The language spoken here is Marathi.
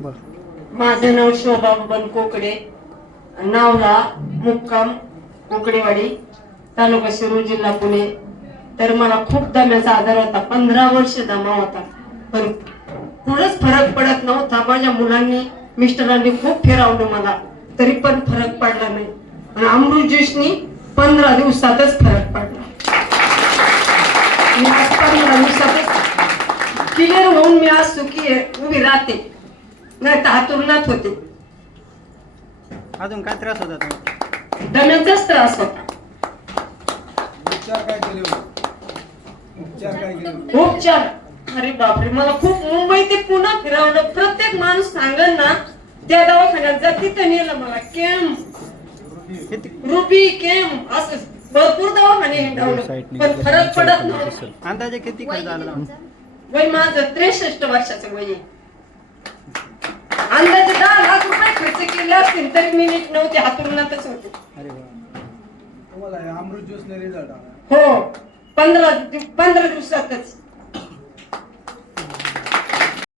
माझं नाव शोभा बबन कोकडे, नावला मुक्काम कोकडेवाडी, तालुका शिरूर, जिल्हा पुणे. तर मला खूप दम्याचा आजार होता, 15 वर्ष दमा होता, पण कुठंच फरक पडत नव्हता. माझ्या मुलांनी मिस्टरांनी खूप फिरवलं मला, तरी पण फरक पडला नाही. आणि अमृत ज्यूसनी 15 दिवसातच फरक पडला. मी आज 15 दिवसातच क्लिअर होऊन मी आज सुखी उभी राहते, नाही तर हातुरणात होते. अजून काय त्रास होता तुम्हाला? दम्याचाच त्रास होता. उपचार काय केले? उपचार अरे बापरे, मला खूप मुंबई ते पुन्हा फिरवलं. प्रत्येक माणूस सांगल ना त्या दवाखान्यात जा, तिथं नेलं मला. रुबी केम असं भरपूर दवाखाने हिंडवलं, पण फरक पडत नव्हता. अंदाजे किती खर्च आला? वय माझं 63 वर्षाचं वय आहे. अंदाजे 10 लाख रुपये खर्च केले असतील तरी मी नीट नव्हते, हातुरणातच होते. अरे वा. तुम्हाला अमृत ज्यूसने रिझल्ट आला? हो, 15 दिवसातच.